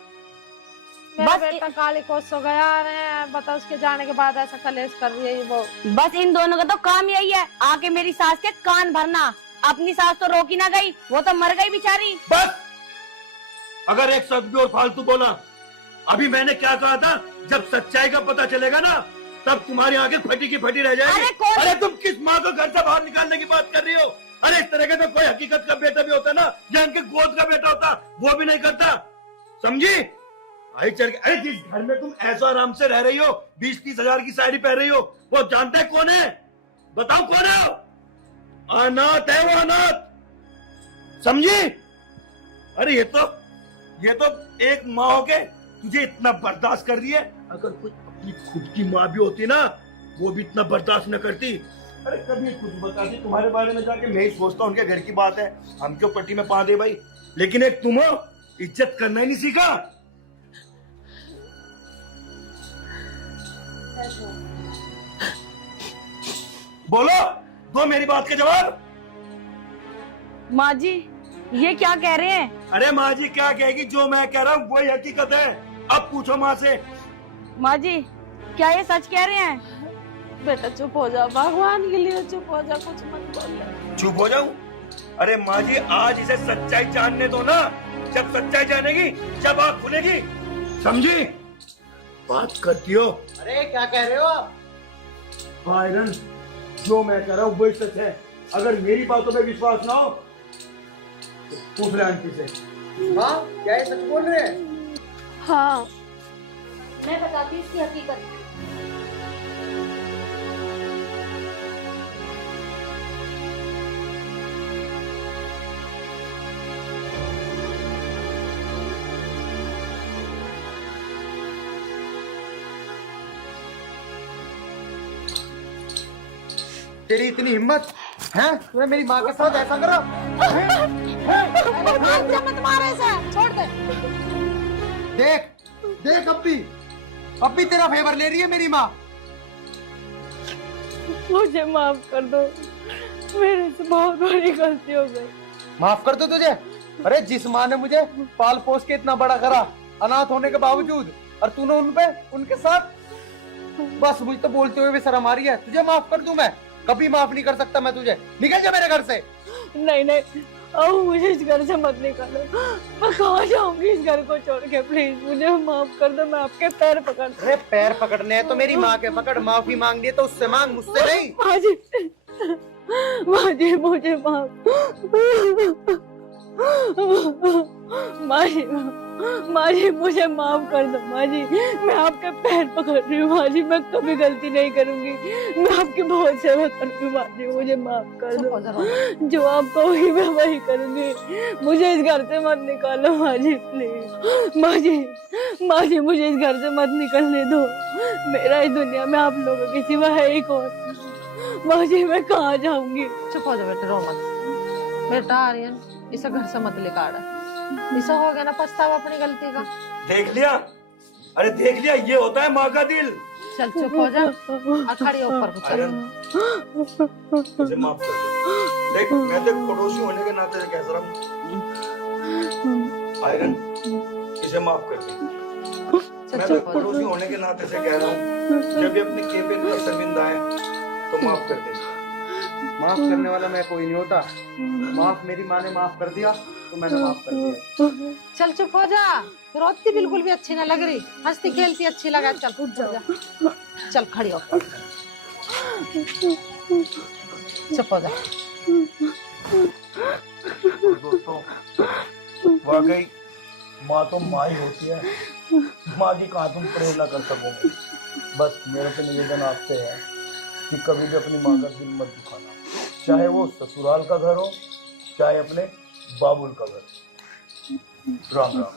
बस बेटा काली कोस हो गया। अरे बता, उसके जाने के बाद ऐसा कलेश कर रही है वो। बस इन दोनों का तो काम यही है, आके मेरी सास के कान भरना। अपनी सास तो रोकी ना गई, वो तो मर गई बेचारी। बस, अगर एक शब्द भी और फालतू बोला। अभी मैंने क्या कहा था? जब सच्चाई का पता चलेगा ना, तब तुम्हारी आंखें फटी की फटी रह जाएगी। अरे तुम किस माँ को घर से बाहर निकालने की बात कर रही हो? अरे इस तरह का तो कोई हकीकत का बेटा भी होता ना, या इनके गोद का बेटा होता, वो भी नहीं करता, समझी? भाई चल के, अरे जिस घर में तुम ऐसा आराम से रह रही हो, 20-30 हजार की साड़ी पहन रही हो, वो जानता है कौन है? बताओ कौन है? अनाथ है वो, अनाथ, समझी? अरे ये तो एक माँ हो के तुझे इतना बर्दाश्त कर रही है। अगर कोई अपनी खुद की माँ भी होती ना, वो भी इतना बर्दाश्त न करती। अरे कभी कुछ बताती तुम्हारे बारे में जाके, मैं ही सोचता हूँ उनके घर की बात है, हम क्यों पट्टी में पा दे भाई। लेकिन एक तुम हो, इज्जत करना ही नहीं सीखा। बोलो, दो मेरी बात के जवाब। माँ जी ये क्या कह रहे हैं? अरे माँ जी क्या कहेगी? जो मैं कह रहा हूँ वही हकीकत है। अब पूछो माँ से। माँ जी क्या ये सच कह रहे हैं? बेटा चुप हो जा, भगवान के लिए चुप हो जा, कुछ मत बोल। चुप हो जाऊं? अरे माँ जी, आज इसे सच्चाई जानने दो ना। जब सच्चाई जानेगी, जब आँख खुलेगी, समझी? बात करती हो। अरे क्या कह रहे हो आप? आयरन, जो मैं कह रहा हूँ वही सच है। अगर मेरी बातों पे विश्वास ना हो तो पूछ ले आंटी से। माँ, क्या ये सच बोल रहे हैं? हाँ, मैं बताती हूँ इसकी हकीकत। तेरी इतनी हिम्मत है? तूने मेरी माँ के साथ ऐसा करा? मत मारे इसे, छोड़ दे। देख देख, अब भी तेरा फेवर ले रही है मेरी माँ। मुझे माफ कर दो, मेरे से बहुत बड़ी गलती हो गई। माफ कर दो तुझे? अरे जिस माँ ने मुझे पाल पोस के इतना बड़ा करा, अनाथ होने के बावजूद, और तूने उनके साथ, बस मुझे तो बोलते हुए भी शर्म आ रही है। तुझे माफ कर दूं मैं? कभी माफ नहीं कर सकता मैं तुझे। निकल जा मेरे घर से। नहीं नहीं, अब मुझे इस घर से मत निकालो। मैं कहाँ जाऊंगी इस घर को छोड़ के? प्लीज मुझे माफ कर दो, मैं आपके पैर पकड़। अरे पैर पकड़ने हैं तो मेरी माँ के पकड़। माफी मांगनी है तो उससे मांग, मुझसे नहीं। माँ जी मुझे माफ। माँ जी मुझे माफ कर दो। माँ जी मैं आपके पैर पकड़ रही हूँ। माँ जी मैं कभी गलती नहीं करूंगी, मैं आपकी बहुत सेवा करूंगी। माँ जी मुझे माफ कर दो, जो आप कहोगी मैं वही करूंगी। मुझे इस घर से मत निकालो माँ जी, प्लीज। माँ जी मुझे इस घर से मत निकलने दो। मेरा इस दुनिया में आप लोगों के सिवा है ही कौन? माँ जी मैं कहाँ जाऊंगी? चुप हो जा बेटा, रो मत। बेटा आर्यन, इसे घर से मत लेकर। इसे हो गया ना पछतावा अपनी गलती का। देख लिया? अरे देख लिया, ये होता है माँ का दिल। चल चुप हो जा, खड़ी ऊपर को चल। मुझे माफ कर दो। देख, मैं तो पड़ोसी होने के नाते से कह रहा हूँ, आयरन इसे माफ कर दे। मैं तो पड़ोसी होने के नाते से कह रहा हूँ, जब भी अपनी केबिन पर शर्मिंदा है तो माफ कर दे। माफ करने वाला मैं कोई नहीं होता। माफ मेरी माँ ने माफ कर दिया तो मैंने माफ कर दिया। चल चुप हो जा, रोती बिल्कुल भी अच्छी ना लग रही, हंसती खेलती अच्छी लगा। चल उठ जा, चल खड़ी हो, चुप हो जा। दोस्तों, वाकई माँ तो माँ ही होती है। माँ की कहाँ तुम प्रेरणा कर सकोगे। बस मेरे पे निवेदन आपसे है कि कभी भी अपनी माँ का दिल मत दुखाना, चाहे वो ससुराल का घर हो, चाहे अपने बाबुल का घर। राम राम।